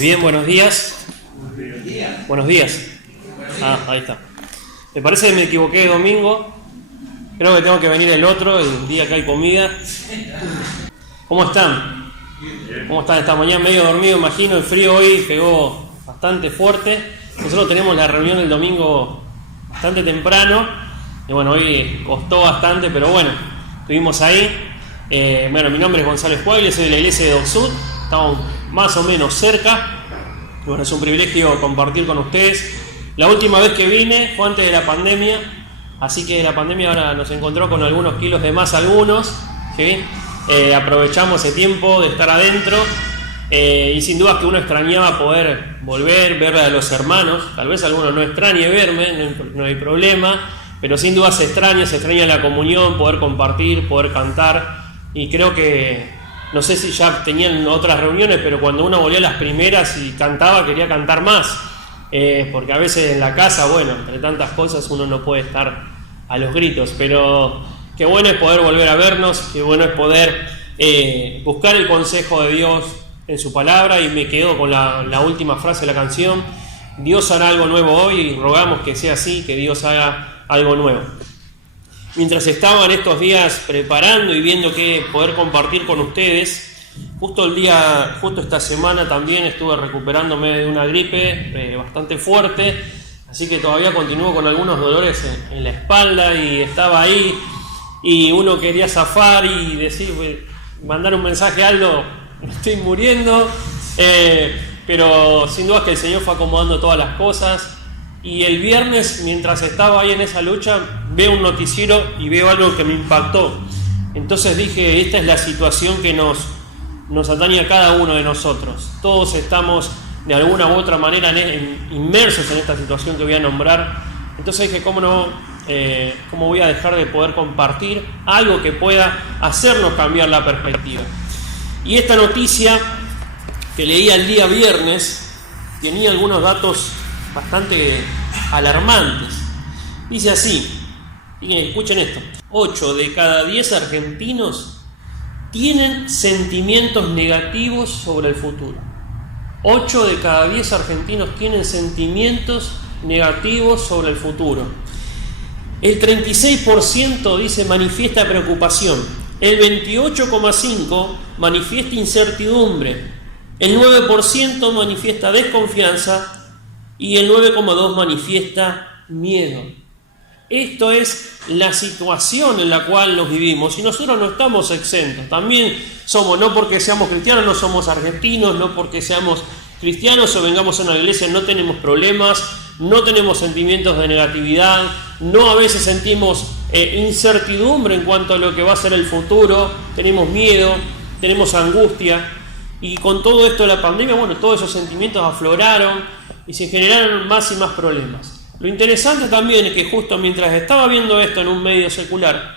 Bien, buenos días. Buenos días. Ahí está. Me parece que me equivoqué de domingo. Creo que tengo que venir el otro, el día que hay comida. ¿Cómo están? ¿Cómo están esta mañana? Medio dormido, imagino. El frío hoy pegó bastante fuerte. Nosotros tenemos la reunión el domingo bastante temprano. Y bueno, hoy costó bastante, pero bueno, estuvimos ahí. Bueno, mi nombre es Gonzalo Escuagle, soy de la iglesia de Dock Sud. Estamos más o menos cerca. Bueno, es un privilegio compartir con ustedes. La última vez que vine fue antes de la pandemia, así que la pandemia ahora nos encontró con algunos kilos de más algunos, ¿sí? Aprovechamos ese tiempo de estar adentro y sin duda que uno extrañaba poder volver, ver a los hermanos. Tal vez alguno no extrañe verme, no hay problema, pero sin duda se extraña la comunión, poder compartir, poder cantar. Y creo que, no sé si ya tenían otras reuniones, pero cuando uno volvía a las primeras y cantaba, quería cantar más. Porque a veces en la casa, bueno, entre tantas cosas uno no puede estar a los gritos, pero qué bueno es poder volver a vernos, qué bueno es poder buscar el consejo de Dios en su palabra. Y me quedo con la última frase de la canción: Dios hará algo nuevo hoy, y rogamos que sea así, que Dios haga algo nuevo. Mientras estaban estos días preparando y viendo qué poder compartir con ustedes, justo esta semana también estuve recuperándome de una gripe bastante fuerte, así que todavía continúo con algunos dolores en la espalda, y estaba ahí y uno quería zafar y decir, mandar un mensaje a Aldo, me estoy muriendo, pero sin duda que el Señor fue acomodando todas las cosas. Y el viernes, mientras estaba ahí en esa lucha, veo un noticiero y veo algo que me impactó. Entonces dije, esta es la situación que nos atañe a cada uno de nosotros. Todos estamos de alguna u otra manera inmersos en esta situación que voy a nombrar. Entonces dije, ¿cómo voy a dejar de poder compartir algo que pueda hacernos cambiar la perspectiva? Y esta noticia que leí el día viernes tenía algunos datos bastante alarmantes. Dice así, escuchen esto: 8 de cada 10 argentinos tienen sentimientos negativos sobre el futuro. 8 de cada 10 argentinos tienen sentimientos negativos sobre el futuro. El 36% dice manifiesta preocupación. El 28,5% manifiesta incertidumbre. El 9% manifiesta desconfianza. Y el 9,2% manifiesta miedo. Esto es la situación en la cual nos vivimos, y nosotros no estamos exentos. También somos, no porque seamos cristianos, no somos argentinos, no porque seamos cristianos o vengamos a una iglesia, no tenemos problemas, no tenemos sentimientos de negatividad, no a veces sentimos incertidumbre en cuanto a lo que va a ser el futuro, tenemos miedo, tenemos angustia. Y con todo esto de la pandemia, bueno, todos esos sentimientos afloraron y se generaron más y más problemas. Lo interesante también es que justo mientras estaba viendo esto en un medio secular,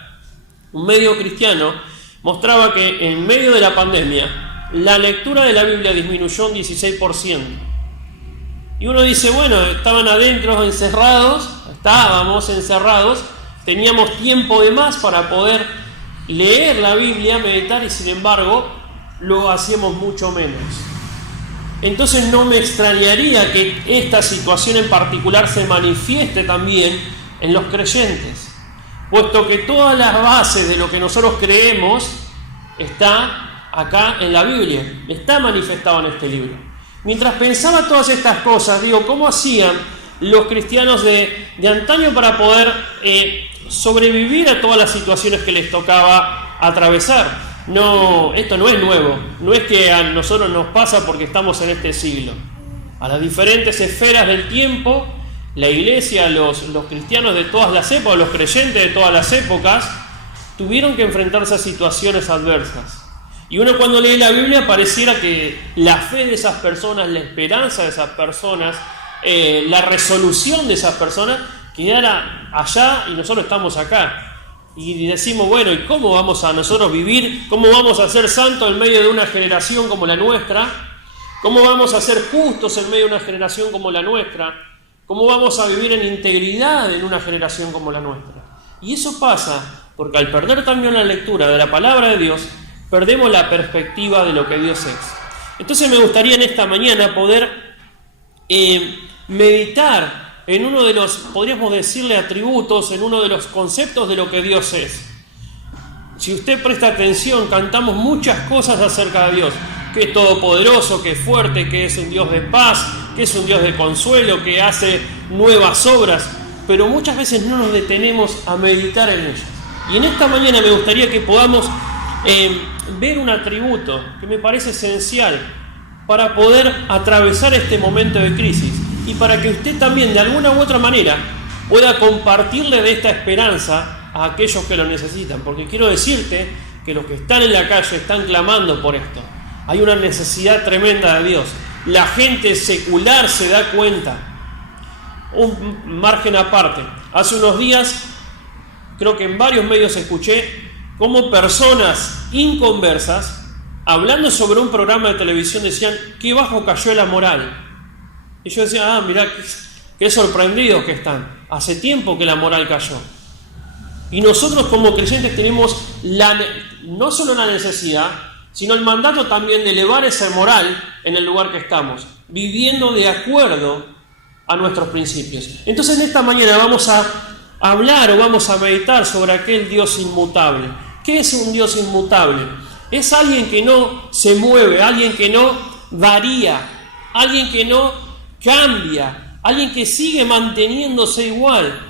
un medio cristiano, mostraba que en medio de la pandemia la lectura de la Biblia disminuyó un 16%. Y uno dice, bueno, estábamos encerrados, teníamos tiempo de más para poder leer la Biblia, meditar, y sin embargo lo hacíamos mucho menos. Entonces no me extrañaría que esta situación en particular se manifieste también en los creyentes, puesto que todas las bases de lo que nosotros creemos está acá en la Biblia, está manifestado en este libro. Mientras pensaba todas estas cosas, digo, ¿cómo hacían los cristianos de antaño para poder sobrevivir a todas las situaciones que les tocaba atravesar? No, esto no es nuevo, no es que a nosotros nos pasa porque estamos en este siglo. A las diferentes esferas del tiempo, la iglesia, los cristianos de todas las épocas, los creyentes de todas las épocas, tuvieron que enfrentarse a situaciones adversas. Y uno cuando lee la Biblia pareciera que la fe de esas personas, la esperanza de esas personas, la resolución de esas personas quedara allá y nosotros estamos acá. Y decimos, bueno, ¿y cómo vamos a nosotros vivir? ¿Cómo vamos a ser santos en medio de una generación como la nuestra? ¿Cómo vamos a ser justos en medio de una generación como la nuestra? ¿Cómo vamos a vivir en integridad en una generación como la nuestra? Y eso pasa porque al perder también la lectura de la palabra de Dios, perdemos la perspectiva de lo que Dios es. Entonces me gustaría en esta mañana poder meditar en uno de los, podríamos decirle, atributos, en uno de los conceptos de lo que Dios es. Si usted presta atención, cantamos muchas cosas acerca de Dios, que es todopoderoso, que es fuerte, que es un Dios de paz, que es un Dios de consuelo, que hace nuevas obras, pero muchas veces no nos detenemos a meditar en ellas. Y en esta mañana me gustaría que podamos ver un atributo que me parece esencial para poder atravesar este momento de crisis y para que usted también de alguna u otra manera pueda compartirle de esta esperanza a aquellos que lo necesitan, porque quiero decirte que los que están en la calle están clamando por esto. Hay una necesidad tremenda de Dios. La gente secular se da cuenta. Un margen aparte. Hace unos días, creo que en varios medios escuché cómo personas inconversas, hablando sobre un programa de televisión, decían: qué bajo cayó la moral. Y yo decía: mirá, qué sorprendidos que están. Hace tiempo que la moral cayó. Y nosotros como creyentes tenemos no solo la necesidad, sino el mandato también de elevar esa moral en el lugar que estamos, viviendo de acuerdo a nuestros principios. Entonces en esta mañana vamos a hablar o vamos a meditar sobre aquel Dios inmutable. ¿Qué es un Dios inmutable? Es alguien que no se mueve, alguien que no varía, alguien que no cambia, alguien que sigue manteniéndose igual.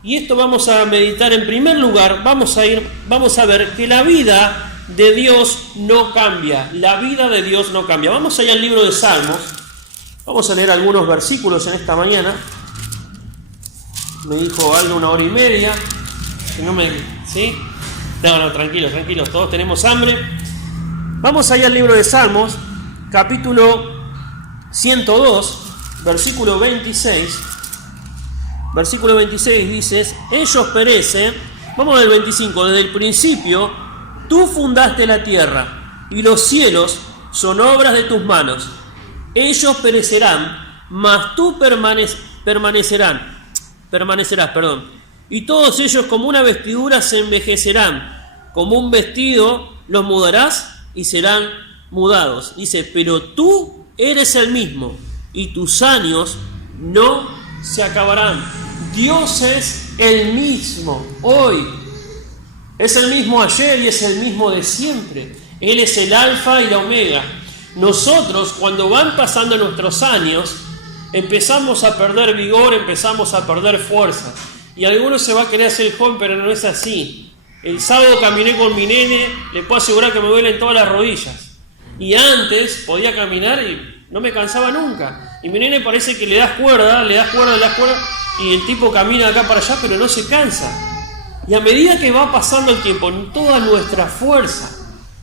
Y esto vamos a meditar en primer lugar. Vamos a ver que la vida de Dios no cambia. La vida de Dios no cambia. Vamos allá al libro de Salmos. Vamos a leer algunos versículos en esta mañana. Me dijo algo 1 hora y media. ¿Sí? No, tranquilos, todos tenemos hambre. Vamos allá al libro de Salmos, capítulo 102, versículo 26. Versículo 26 dice: ellos perecen, vamos al 25, desde el principio tú fundaste la tierra y los cielos son obras de tus manos. Ellos perecerán, mas tú permanecerás, y todos ellos como una vestidura se envejecerán, como un vestido los mudarás y serán mudados. Dice: pero tú eres el mismo y tus años no se acabarán. Dios es el mismo hoy, es el mismo ayer y es el mismo de siempre. Él es el alfa y la omega. Nosotros, cuando van pasando nuestros años, empezamos a perder vigor, empezamos a perder fuerza. Y algunos se va a querer hacer joven, pero no es así. El sábado caminé con mi nene, le puedo asegurar que me duelen todas las rodillas. Y antes podía caminar y no me cansaba nunca. Y mi nene parece que le das cuerda, y el tipo camina de acá para allá, pero no se cansa. Y a medida que va pasando el tiempo, toda nuestra fuerza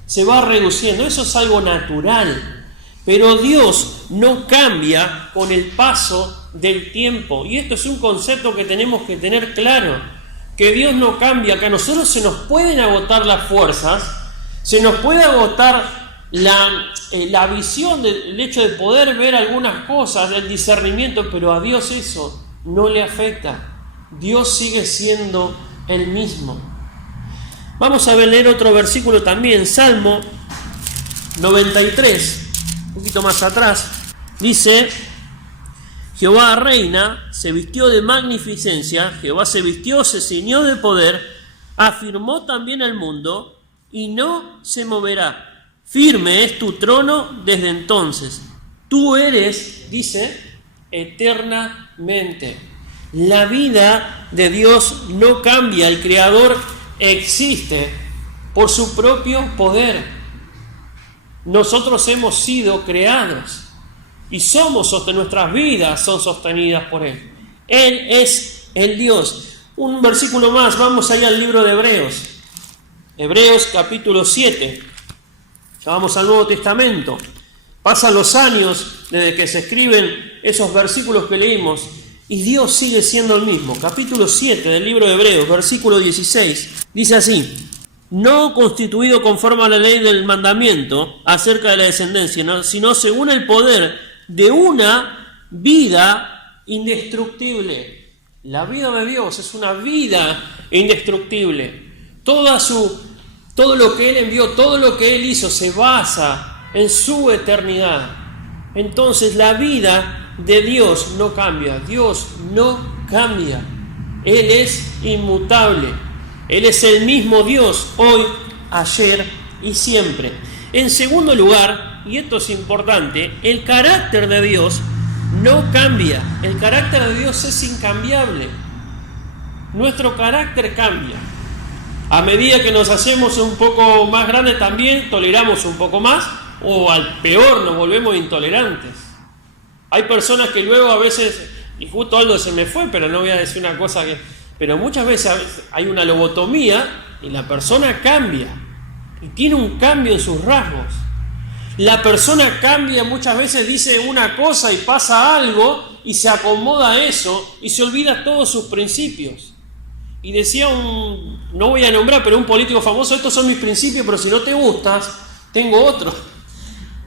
se va reduciendo. Eso es algo natural. Pero Dios no cambia con el paso del tiempo. Y esto es un concepto que tenemos que tener claro. Que Dios no cambia, que a nosotros se nos pueden agotar las fuerzas, se nos puede agotar la visión del hecho de poder ver algunas cosas, del discernimiento, pero a Dios eso no le afecta. Dios sigue siendo el mismo. Vamos a leer otro versículo también, Salmo 93, un poquito más atrás. Dice: Jehová reina, se vistió de magnificencia, Jehová se vistió, se ciñó de poder, afirmó también el mundo y no se moverá. Firme es tu trono desde entonces. Tú eres, dice, eternamente. La vida de Dios no cambia. El Creador existe por su propio poder. Nosotros hemos sido creados y nuestras vidas son sostenidas por Él. Él es el Dios. Un versículo más, vamos allá al libro de Hebreos. Hebreos capítulo 7. Ya vamos al Nuevo Testamento. Pasan los años desde que se escriben esos versículos que leímos y Dios sigue siendo el mismo. Capítulo 7 del libro de Hebreos, versículo 16, dice así: no constituido conforme a la ley del mandamiento acerca de la descendencia, sino según el poder de una vida indestructible. La vida de Dios es una vida indestructible. Todo lo que Él envió, todo lo que Él hizo se basa en su eternidad. Entonces la vida de Dios no cambia. Dios no cambia. Él es inmutable. Él es el mismo Dios hoy, ayer y siempre. En segundo lugar, y esto es importante, el carácter de Dios no cambia. El carácter de Dios es incambiable. Nuestro carácter cambia. A medida que nos hacemos un poco más grandes también toleramos un poco más, o al peor nos volvemos intolerantes. Hay personas que luego a veces, y justo algo se me fue, pero no voy a decir una cosa que... Pero muchas veces hay una lobotomía y la persona cambia. Y tiene un cambio en sus rasgos. La persona cambia, muchas veces dice una cosa y pasa algo y se acomoda a eso y se olvida todos sus principios. Y decía no voy a nombrar, pero un político famoso, estos son mis principios, pero si no te gustas, tengo otros.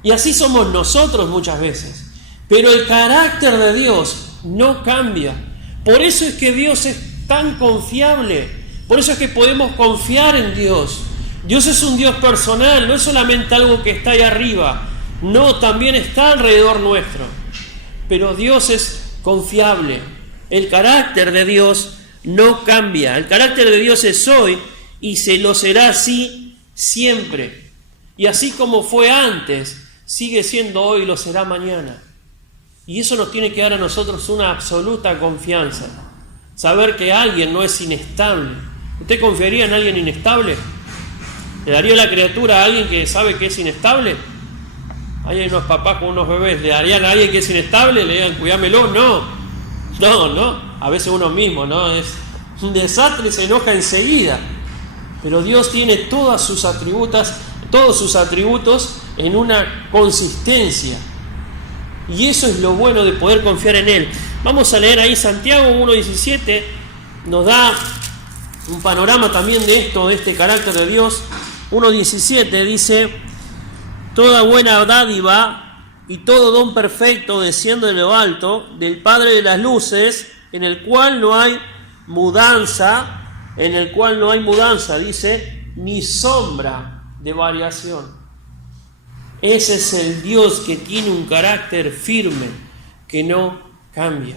Y así somos nosotros muchas veces. Pero el carácter de Dios no cambia. Por eso es que Dios es tan confiable. Por eso es que podemos confiar en Dios. Dios es un Dios personal, no es solamente algo que está ahí arriba. No, también está alrededor nuestro. Pero Dios es confiable. El carácter de Dios no cambia. El carácter de Dios es hoy y se lo será así siempre. Y así como fue antes, sigue siendo hoy y lo será mañana. Y eso nos tiene que dar a nosotros una absoluta confianza. Saber que alguien no es inestable. ¿Usted confiaría en alguien inestable? ¿Le daría la criatura a alguien que sabe que es inestable? Hay unos papás con unos bebés, ¿le darían a alguien que es inestable? ¿Le digan, cuídamelo? No. A veces uno mismo, ¿no? Es un desastre y se enoja enseguida. Pero Dios tiene todos sus atributos en una consistencia. Y eso es lo bueno de poder confiar en Él. Vamos a leer ahí Santiago 1:17. Nos da un panorama también de esto, de este carácter de Dios. 1:17 dice: toda buena dádiva y todo don perfecto desciende de lo alto, del Padre de las luces, en el cual no hay mudanza, dice, ni sombra de variación. Ese es el Dios que tiene un carácter firme, que no cambia.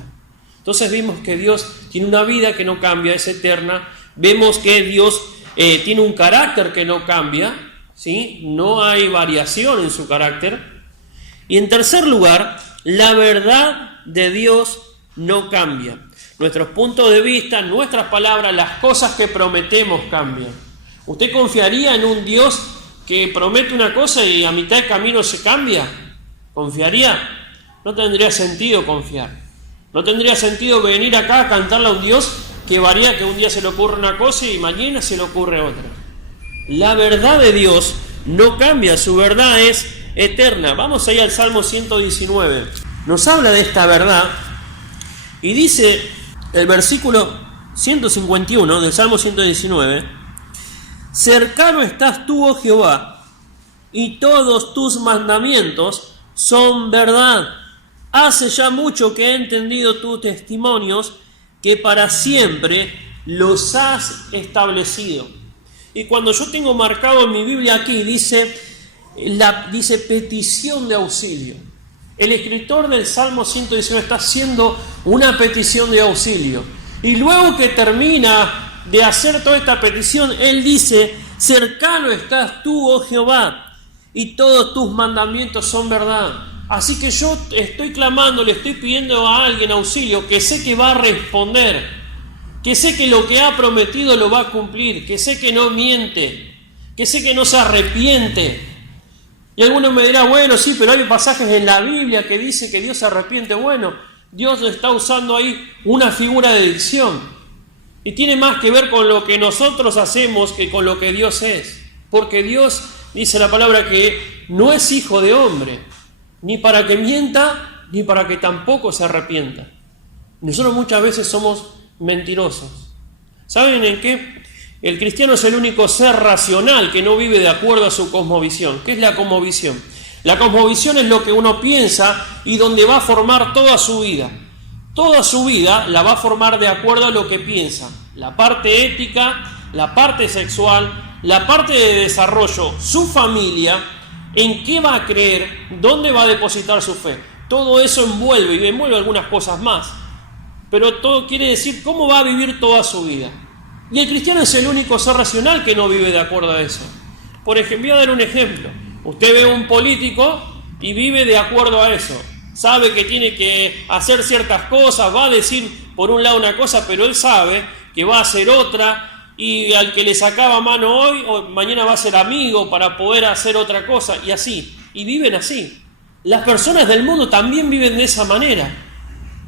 Entonces vimos que Dios tiene una vida que no cambia, es eterna. Vemos que Dios tiene un carácter que no cambia, ¿sí? No hay variación en su carácter. Y en tercer lugar, la verdad de Dios no cambia. Nuestros puntos de vista, nuestras palabras, las cosas que prometemos cambian. ¿Usted confiaría en un Dios que promete una cosa y a mitad de camino se cambia? ¿Confiaría? No tendría sentido confiar. No tendría sentido venir acá a cantarle a un Dios que varía, que un día se le ocurre una cosa y mañana se le ocurre otra. La verdad de Dios no cambia, su verdad es eterna. Vamos ahí al Salmo 119. Nos habla de esta verdad y dice el versículo 151 del Salmo 119: cercano estás tú, oh Jehová, y todos tus mandamientos son verdad. Hace ya mucho que he entendido tus testimonios, que para siempre los has establecido. Y cuando yo tengo marcado en mi Biblia aquí, dice petición de auxilio. El escritor del Salmo 119 está haciendo una petición de auxilio. Y luego que termina de hacer toda esta petición, él dice: cercano estás tú, oh Jehová, y todos tus mandamientos son verdad. Así que yo estoy clamando, le estoy pidiendo a alguien auxilio, que sé que va a responder, que sé que lo que ha prometido lo va a cumplir, que sé que no miente, que sé que no se arrepiente. Y algunos me dirán, bueno, sí, pero hay pasajes en la Biblia que dice que Dios se arrepiente. Bueno, Dios está usando ahí una figura de dicción. Y tiene más que ver con lo que nosotros hacemos que con lo que Dios es. Porque Dios, dice la palabra, que no es hijo de hombre, ni para que mienta, ni para que tampoco se arrepienta. Nosotros muchas veces somos mentirosos. ¿Saben en qué? El cristiano es el único ser racional que no vive de acuerdo a su cosmovisión. ¿Qué es la cosmovisión? La cosmovisión es lo que uno piensa y donde va a formar toda su vida. Toda su vida la va a formar de acuerdo a lo que piensa. La parte ética, la parte sexual, la parte de desarrollo, su familia, ¿En qué va a creer? ¿Dónde va a depositar su fe? Todo eso envuelve y envuelve algunas cosas más. Pero todo quiere decir cómo va a vivir toda su vida. Y el cristiano es el único ser racional que no vive de acuerdo a eso. Por ejemplo, voy a dar un ejemplo. Usted ve a un político y vive de acuerdo a eso. Sabe que tiene que hacer ciertas cosas, va a decir por un lado una cosa, pero él sabe que va a hacer otra, y al que le sacaba mano hoy, o mañana va a ser amigo para poder hacer otra cosa, y así. Y viven así. Las personas del mundo también viven de esa manera.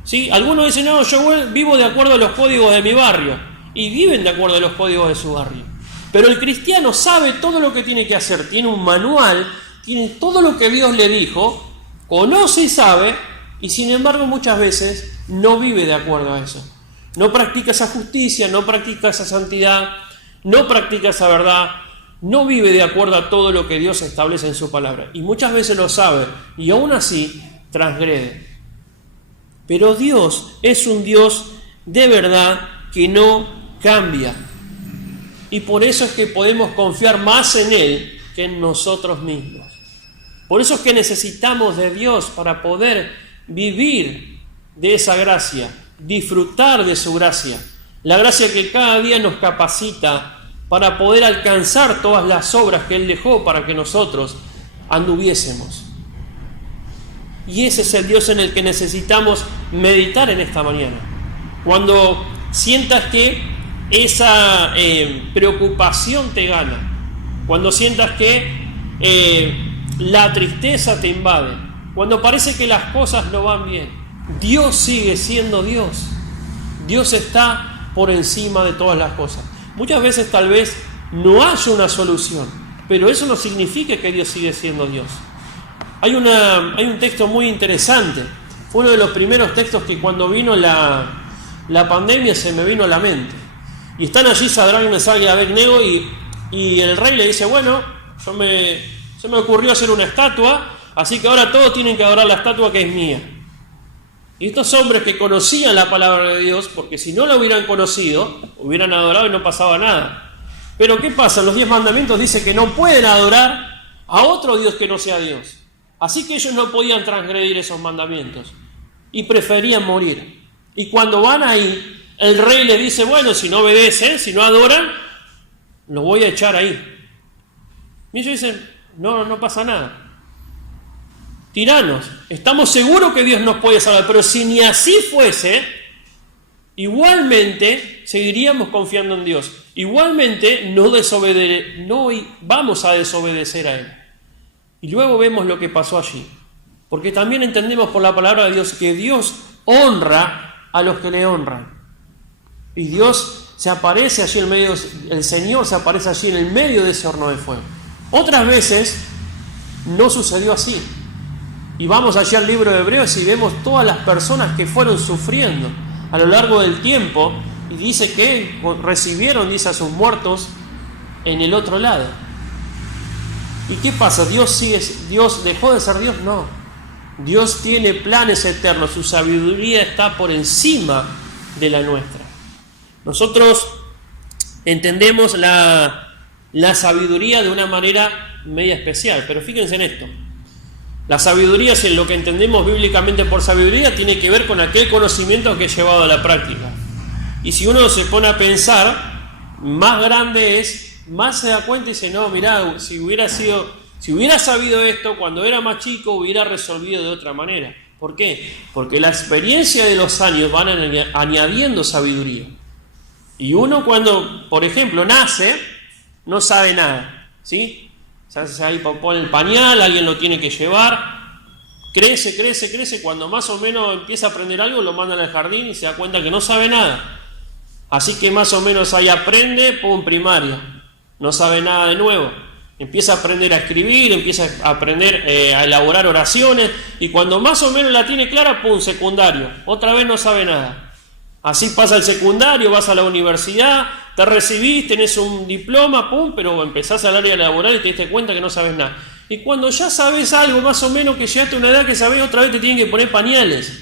¿Sí? Algunos dicen, no, yo vivo de acuerdo a los códigos de mi barrio, y viven de acuerdo a los códigos de su barrio. Pero el cristiano sabe todo lo que tiene que hacer, tiene un manual, tiene todo lo que Dios le dijo, conoce y sabe, y sin embargo muchas veces no vive de acuerdo a eso. No practica esa justicia, no practica esa santidad, no practica esa verdad, no vive de acuerdo a todo lo que Dios establece en su palabra. Y muchas veces lo sabe, y aún así transgrede. Pero Dios es un Dios de verdad que no cambia. Y por eso es que podemos confiar más en Él que en nosotros mismos. Por eso es que necesitamos de Dios para poder vivir de esa gracia, disfrutar de su gracia. La gracia que cada día nos capacita para poder alcanzar todas las obras que Él dejó para que nosotros anduviésemos. Y ese es el Dios en el que necesitamos meditar en esta mañana. Cuando sientas que esa preocupación te gana, cuando sientas que la tristeza te invade, cuando parece que las cosas no van bien, Dios sigue siendo Dios. Dios está por encima de todas las cosas. Muchas veces tal vez no haya una solución, pero eso no significa que Dios sigue siendo Dios. Hay un texto muy interesante. Fue uno de los primeros textos que cuando vino la pandemia se me vino a la mente. Y están allí Sadrach, Mesach y Abednego, y el rey le dice, bueno, se me ocurrió hacer una estatua, así que ahora todos tienen que adorar la estatua que es mía. Y estos hombres que conocían la palabra de Dios, porque si no la hubieran conocido, hubieran adorado y no pasaba nada. Pero ¿qué pasa? Los 10 mandamientos dicen que no pueden adorar a otro Dios que no sea Dios. Así que ellos no podían transgredir esos mandamientos y preferían morir. Y cuando van ahí, el rey les dice, bueno, si no obedecen, si no adoran, los voy a echar ahí. Y ellos dicen, no pasa nada. Tiranos, estamos seguros que Dios nos puede salvar, pero si ni así fuese, igualmente seguiríamos confiando en Dios. Igualmente no vamos a desobedecer a Él. Y luego vemos lo que pasó allí. Porque también entendemos por la palabra de Dios que Dios honra a los que le honran. Y Dios se aparece allí en medio, el Señor se aparece allí en el medio de ese horno de fuego. Otras veces no sucedió así. Y vamos allí al libro de Hebreos y vemos todas las personas que fueron sufriendo a lo largo del tiempo. Y dice que recibieron, dice, a sus muertos en el otro lado. ¿Y qué pasa? ¿Dios dejó de ser Dios? No. Dios tiene planes eternos. Su sabiduría está por encima de la nuestra. Nosotros entendemos la sabiduría de una manera media especial. Pero fíjense en esto. La sabiduría, si en lo que entendemos bíblicamente por sabiduría, tiene que ver con aquel conocimiento que he llevado a la práctica. Y si uno se pone a pensar, más grande es, más se da cuenta y dice, no, mirá, si hubiera sabido esto cuando era más chico, hubiera resolvido de otra manera. ¿Por qué? Porque la experiencia de los años van añadiendo sabiduría. Y uno cuando, por ejemplo, nace, no sabe nada, ¿sí? Se hace ahí popó en el pañal, alguien lo tiene que llevar, crece, cuando más o menos empieza a aprender algo, lo mandan al jardín y se da cuenta que no sabe nada. Así que más o menos ahí aprende, primaria, no sabe nada de nuevo. Empieza a aprender a escribir, empieza a aprender a elaborar oraciones, y cuando más o menos la tiene clara, secundario, otra vez no sabe nada. Así pasa el secundario, vas a la universidad, te recibís, tenés un diploma, pero empezás al área laboral y te diste cuenta que no sabes nada. Y cuando ya sabes algo, más o menos que llegaste a una edad que sabés, otra vez te tienen que poner pañales.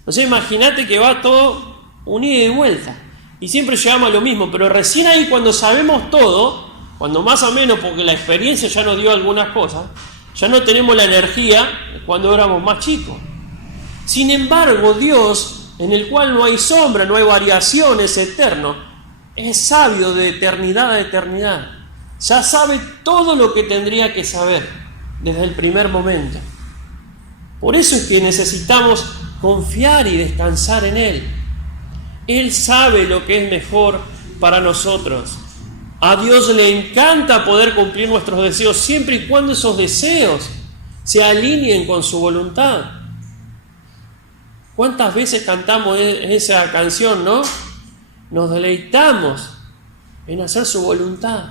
Entonces imagínate que va todo un ida y vuelta. Y siempre llegamos a lo mismo, pero recién ahí cuando sabemos todo, cuando más o menos, porque la experiencia ya nos dio algunas cosas, ya no tenemos la energía cuando éramos más chicos. Sin embargo, Dios, en el cual no hay sombra, no hay variación, es eterno, es sabio de eternidad a eternidad. Ya sabe todo lo que tendría que saber desde el primer momento. Por eso es que necesitamos confiar y descansar en Él. Él sabe lo que es mejor para nosotros. A Dios le encanta poder cumplir nuestros deseos siempre y cuando esos deseos se alineen con su voluntad. ¿Cuántas veces cantamos esa canción, no? Nos deleitamos en hacer su voluntad.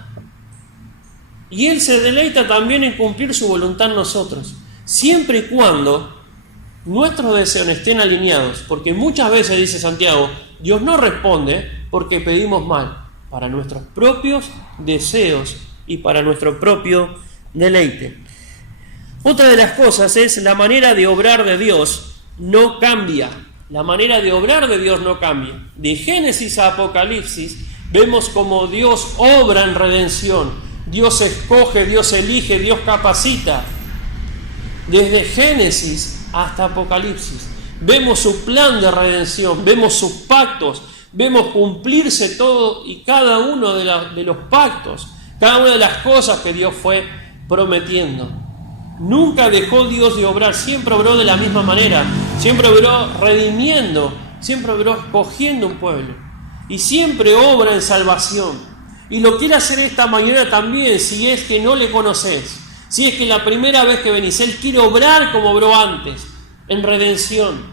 Y Él se deleita también en cumplir su voluntad en nosotros, siempre y cuando nuestros deseos estén alineados, porque muchas veces, dice Santiago, Dios no responde porque pedimos mal, para nuestros propios deseos y para nuestro propio deleite. Otra de las cosas es la manera de obrar de Dios no cambia. La manera de obrar de Dios no cambia. De Génesis a Apocalipsis vemos cómo Dios obra en redención. Dios escoge, Dios elige, Dios capacita. Desde Génesis hasta Apocalipsis vemos su plan de redención, vemos sus pactos, vemos cumplirse todo y cada uno de los pactos, cada una de las cosas que Dios fue prometiendo. Nunca dejó Dios de obrar, siempre obró de la misma manera, siempre obró redimiendo, siempre obró escogiendo un pueblo y siempre obra en salvación. Y lo quiere hacer de esta manera también si es que no le conoces, si es que la primera vez que venís, Él quiere obrar como obró antes, en redención,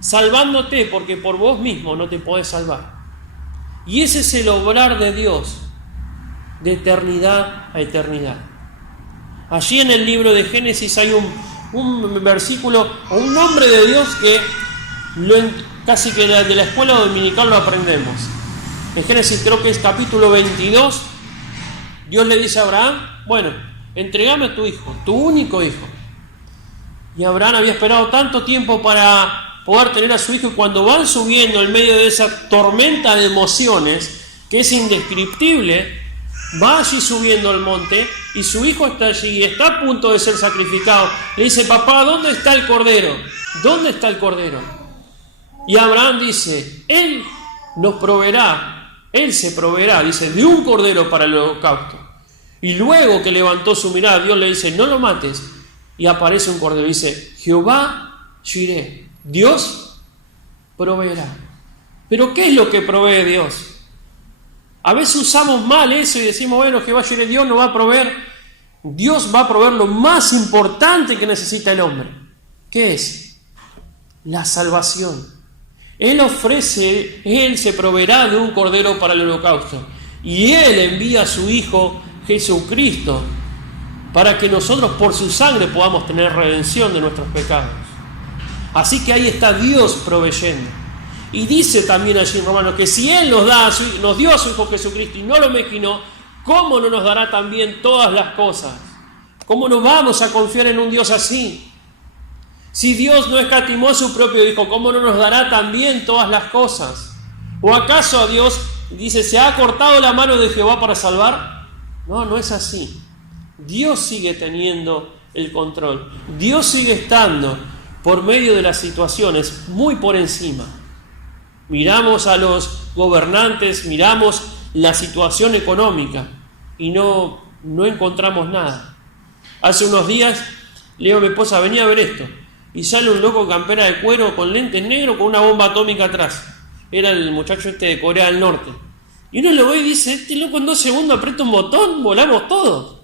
salvándote porque por vos mismo no te podés salvar. Y ese es el obrar de Dios de eternidad a eternidad. Allí en el libro de Génesis hay un versículo o un nombre de Dios que casi que de la escuela dominical lo aprendemos. En Génesis creo que es capítulo 22, Dios le dice a Abraham, bueno, entregame a tu hijo, tu único hijo. Y Abraham había esperado tanto tiempo para poder tener a su hijo, y cuando van subiendo en medio de esa tormenta de emociones que es indescriptible, va allí subiendo al monte y su hijo está allí, está a punto de ser sacrificado. Le dice, papá, ¿dónde está el cordero? ¿Dónde está el cordero? Y Abraham dice, Él nos proveerá, Él se proveerá, dice, de un cordero para el holocausto. Y luego que levantó su mirada, Dios le dice, no lo mates. Y aparece un cordero, dice, Jehová Jireh, Dios proveerá. ¿Pero qué es lo que provee Dios? A veces usamos mal eso y decimos, bueno, Jehová Jireh, Dios no va a proveer. Dios va a proveer lo más importante que necesita el hombre. ¿Qué es? La salvación. Él ofrece, Él se proveerá de un cordero para el holocausto. Y Él envía a su Hijo Jesucristo para que nosotros por su sangre podamos tener redención de nuestros pecados. Así que ahí está Dios proveyendo. Y dice también allí en Romanos que si Él nos dio a su Hijo Jesucristo y no lo mezquinó, ¿cómo no nos dará también todas las cosas? ¿Cómo no vamos a confiar en un Dios así? Si Dios no escatimó a su propio Hijo, ¿cómo no nos dará también todas las cosas? ¿O acaso a Dios dice, ¿se ha cortado la mano de Jehová para salvar? No, no es así. Dios sigue teniendo el control. Dios sigue estando por medio de las situaciones muy por encima. Miramos a los gobernantes, miramos la situación económica y no encontramos nada. Hace unos días le digo a mi esposa, venía a ver esto, y sale un loco campera de cuero con lentes negros con una bomba atómica atrás. Era el muchacho de Corea del Norte. Y uno lo ve y dice, este loco en 2 segundos aprieta un botón, volamos todos.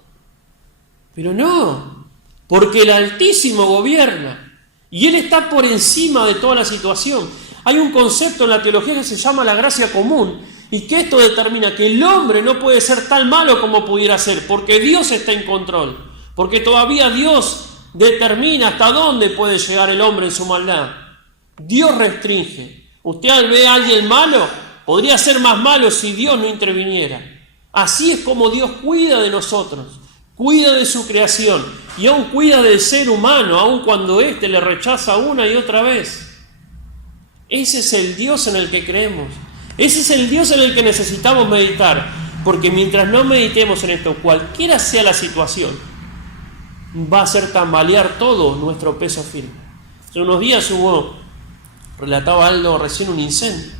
Pero no, porque el Altísimo gobierna y Él está por encima de toda la situación. Hay un concepto en la teología que se llama la gracia común y que esto determina que el hombre no puede ser tan malo como pudiera ser, porque Dios está en control, porque todavía Dios determina hasta dónde puede llegar el hombre en su maldad. Dios restringe. Usted ve a alguien malo, podría ser más malo si Dios no interviniera. Así es como Dios cuida de nosotros, cuida de su creación y aún cuida del ser humano, aun cuando éste le rechaza una y otra vez. Ese es el Dios en el que creemos. Ese es el Dios en el que necesitamos meditar, porque mientras no meditemos en esto, cualquiera sea la situación, va a hacer tambalear todo nuestro peso firme. Hace unos días relataba Aldo recién, un incendio.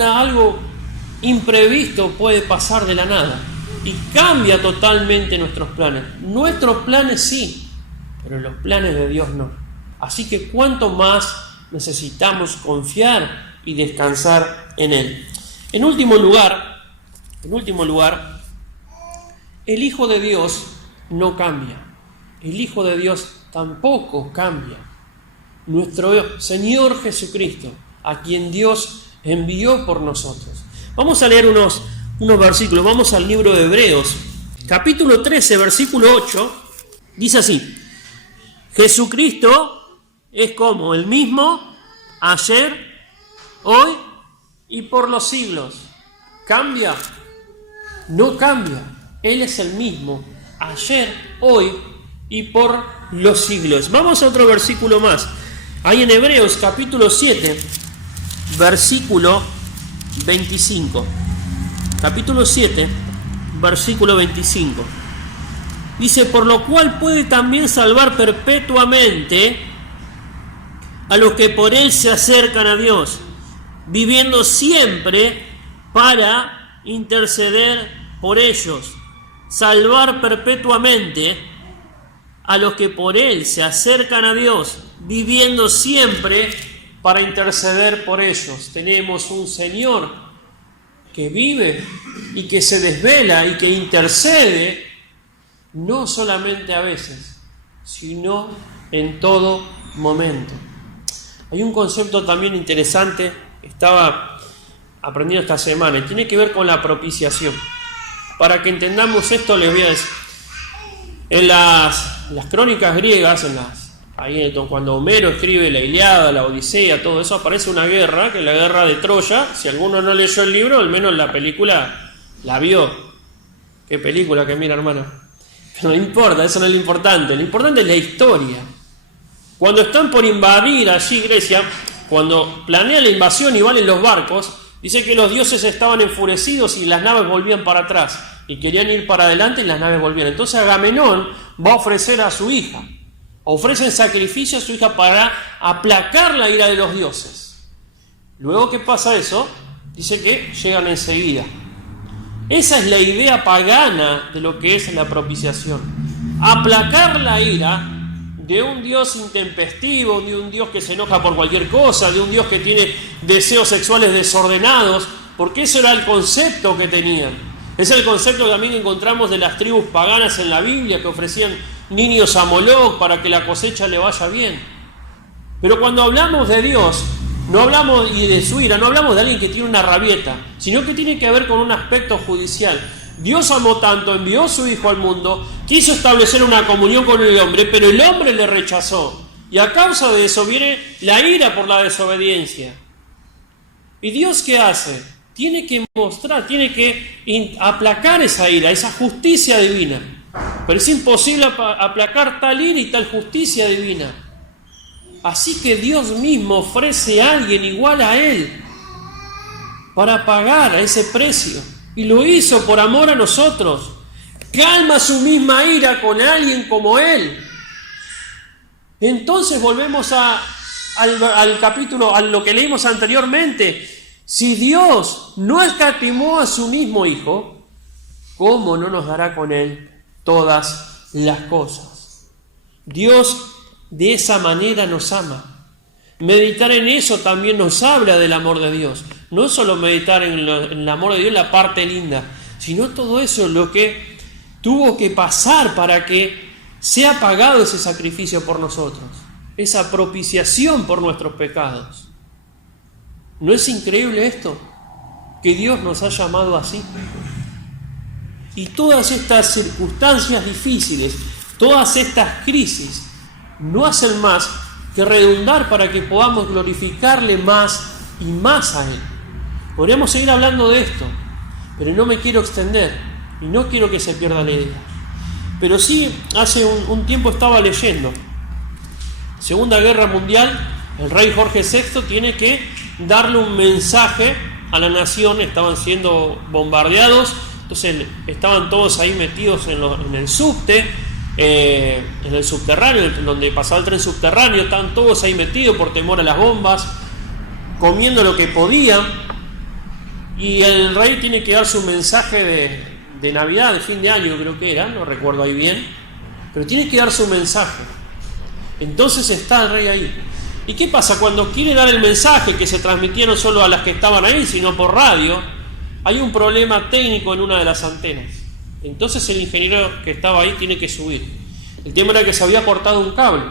Algo imprevisto puede pasar de la nada y cambia totalmente nuestros planes. Nuestros planes sí, pero los planes de Dios no. Así que cuánto más necesitamos confiar y descansar en Él. En último lugar, el Hijo de Dios no cambia. El Hijo de Dios tampoco cambia. Nuestro Señor Jesucristo, a quien Dios envió por nosotros. Vamos a leer unos versículos. Vamos al libro de Hebreos, capítulo 13, versículo 8. Dice así: Jesucristo es como el mismo ayer, hoy y por los siglos. ¿Cambia? No cambia. Él es el mismo ayer, hoy y por los siglos. Vamos a otro versículo más. Ahí en Hebreos capítulo 7, versículo 25. Capítulo 7, versículo 25. Dice: por lo cual puede también salvar perpetuamente a los que por Él se acercan a Dios, viviendo siempre para interceder por ellos. Salvar perpetuamente a los que por Él se acercan a Dios, viviendo siempre para interceder por ellos. Tenemos un Señor que vive y que se desvela y que intercede, no solamente a veces, sino en todo momento. Hay un concepto también interesante, estaba aprendiendo esta semana, y tiene que ver con la propiciación. Para que entendamos esto, les voy a decir, en las crónicas griegas, cuando Homero escribe la Ilíada, la Odisea, todo eso, aparece una guerra, que es la guerra de Troya. Si alguno no leyó el libro, al menos la película la vio. ¿Qué película que mira, hermano? Pero no importa, eso no es lo importante es la historia. Cuando están por invadir allí Grecia, cuando planean la invasión y van en los barcos, dice que los dioses estaban enfurecidos y las naves volvían para atrás, y querían ir para adelante y las naves volvían. Entonces Agamenón va a ofrecer a su hija, ofrecen sacrificio a su hija para aplacar la ira de los dioses. Luego que pasa eso, dice que llegan enseguida. Esa es la idea pagana de lo que es la propiciación. Aplacar la ira de un Dios intempestivo, de un Dios que se enoja por cualquier cosa, de un Dios que tiene deseos sexuales desordenados, porque eso era el concepto que tenían. Es el concepto que también encontramos de las tribus paganas en la Biblia, que ofrecían niños a Moloch para que la cosecha le vaya bien. Pero cuando hablamos de Dios, no hablamos, y de su ira, no hablamos de alguien que tiene una rabieta, sino que tiene que ver con un aspecto judicial. Dios amó tanto, envió a su Hijo al mundo, quiso establecer una comunión con el hombre, pero el hombre le rechazó. Y a causa de eso viene la ira por la desobediencia. ¿Y Dios qué hace? Tiene que mostrar, tiene que aplacar esa ira, esa justicia divina. Pero es imposible aplacar tal ira y tal justicia divina. Así que Dios mismo ofrece a alguien igual a Él para pagar a ese precio. Y lo hizo por amor a nosotros. Calma su misma ira con alguien como Él. Entonces volvemos al capítulo, a lo que leímos anteriormente. Si Dios no escatimó a su mismo Hijo, ¿cómo no nos dará con Él todas las cosas? Dios de esa manera nos ama. Meditar en eso también nos habla del amor de Dios. No solo meditar en el amor de Dios, la parte linda, sino todo eso, lo que tuvo que pasar para que sea pagado ese sacrificio por nosotros, esa propiciación por nuestros pecados. ¿No es increíble esto? Que Dios nos haya amado así. Y todas estas circunstancias difíciles, todas estas crisis, no hacen más que redundar para que podamos glorificarle más y más a Él. Podríamos seguir hablando de esto, pero no me quiero extender y no quiero que se pierda la idea. Pero sí, hace un tiempo estaba leyendo, Segunda Guerra Mundial, el rey Jorge VI tiene que darle un mensaje a la nación, estaban siendo bombardeados, Entonces estaban todos ahí metidos en el subte, en el subterráneo, donde pasaba el tren subterráneo, estaban todos ahí metidos por temor a las bombas, comiendo lo que podían. Y el rey tiene que dar su mensaje de Navidad, de fin de año creo que era, no recuerdo ahí bien, pero tiene que dar su mensaje. Entonces está el rey ahí. ¿Y qué pasa? Cuando quiere dar el mensaje, que se transmitía no solo a las que estaban ahí, sino por radio, hay un problema técnico en una de las antenas. Entonces el ingeniero que estaba ahí tiene que subir. El tema era que se había cortado un cable.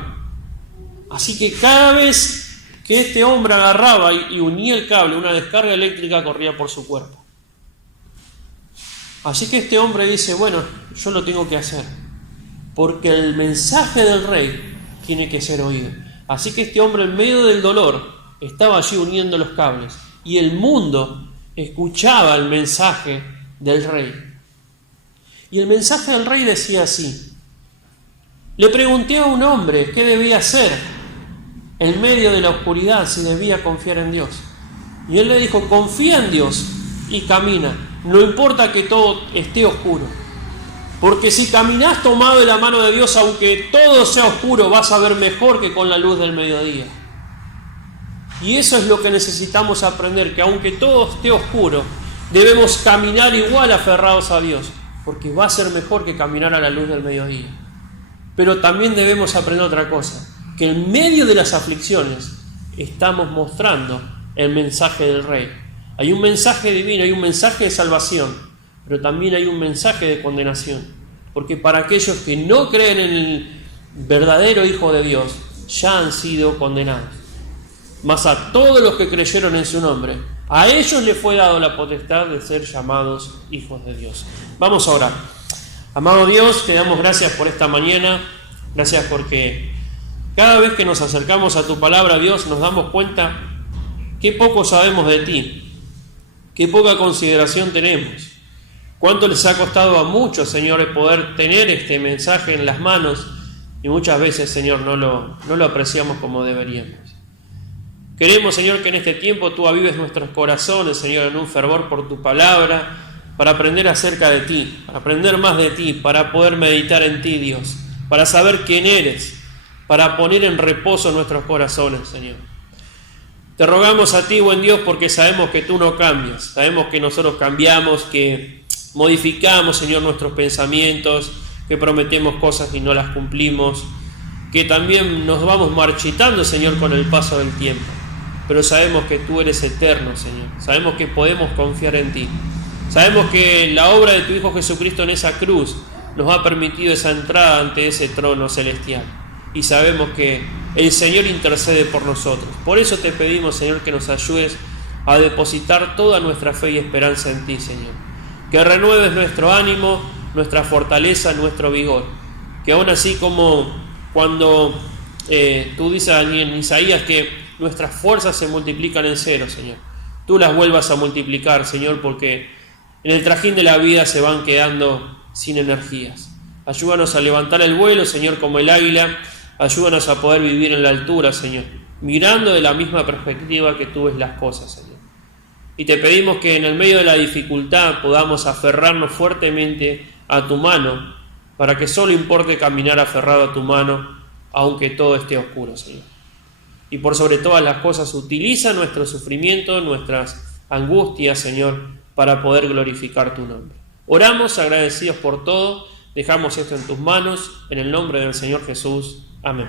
Así que cada vez que este hombre agarraba y unía el cable, una descarga eléctrica corría por su cuerpo. Así que este hombre dice, bueno, yo lo tengo que hacer, porque el mensaje del rey tiene que ser oído. Así que este hombre, en medio del dolor, estaba allí uniendo los cables, y el mundo escuchaba el mensaje del rey. Y el mensaje del rey decía así: le pregunté a un hombre qué debía hacer en medio de la oscuridad, si debía confiar en Dios. Y él le dijo: confía en Dios y camina, no importa que todo esté oscuro. Porque si caminás tomado de la mano de Dios, aunque todo sea oscuro, vas a ver mejor que con la luz del mediodía. Y eso es lo que necesitamos aprender, que aunque todo esté oscuro, debemos caminar igual aferrados a Dios, porque va a ser mejor que caminar a la luz del mediodía. Pero también debemos aprender otra cosa, que en medio de las aflicciones estamos mostrando el mensaje del Rey. Hay un mensaje divino, hay un mensaje de salvación, pero también hay un mensaje de condenación, porque para aquellos que no creen en el verdadero Hijo de Dios, ya han sido condenados. Mas a todos los que creyeron en su nombre, a ellos les fue dado la potestad de ser llamados hijos de Dios. Vamos a orar. Amado Dios, te damos gracias por esta mañana, gracias porque cada vez que nos acercamos a tu palabra, Dios, nos damos cuenta qué poco sabemos de ti, qué poca consideración tenemos, cuánto les ha costado a muchos, Señor, el poder tener este mensaje en las manos, y muchas veces, Señor, no lo apreciamos como deberíamos. Queremos, Señor, que en este tiempo tú avives nuestros corazones, Señor, en un fervor por tu palabra, para aprender acerca de ti, para aprender más de ti, para poder meditar en ti, Dios, para saber quién eres, para poner en reposo nuestros corazones, Señor. Te rogamos a ti, buen Dios, porque sabemos que tú no cambias, sabemos que nosotros cambiamos, que modificamos, Señor, nuestros pensamientos, que prometemos cosas y no las cumplimos, que también nos vamos marchitando, Señor, con el paso del tiempo. Pero sabemos que tú eres eterno, Señor. Sabemos que podemos confiar en ti. Sabemos que la obra de tu Hijo Jesucristo en esa cruz nos ha permitido esa entrada ante ese trono celestial. Y sabemos que el Señor intercede por nosotros. Por eso te pedimos, Señor, que nos ayudes a depositar toda nuestra fe y esperanza en ti, Señor. Que renueves nuestro ánimo, nuestra fortaleza, nuestro vigor. Que aún así como cuando tú dices en Isaías que nuestras fuerzas se multiplican en cero, Señor, tú las vuelvas a multiplicar, Señor, porque en el trajín de la vida se van quedando sin energías. Ayúdanos a levantar el vuelo, Señor, como el águila. Ayúdanos a poder vivir en la altura, Señor, mirando de la misma perspectiva que tú ves las cosas, Señor. Y te pedimos que en el medio de la dificultad podamos aferrarnos fuertemente a tu mano, para que solo importe caminar aferrado a tu mano, aunque todo esté oscuro, Señor. Y por sobre todas las cosas, utiliza nuestro sufrimiento, nuestras angustias, Señor, para poder glorificar tu nombre. Oramos agradecidos por todo, dejamos esto en tus manos, en el nombre del Señor Jesús. Amén.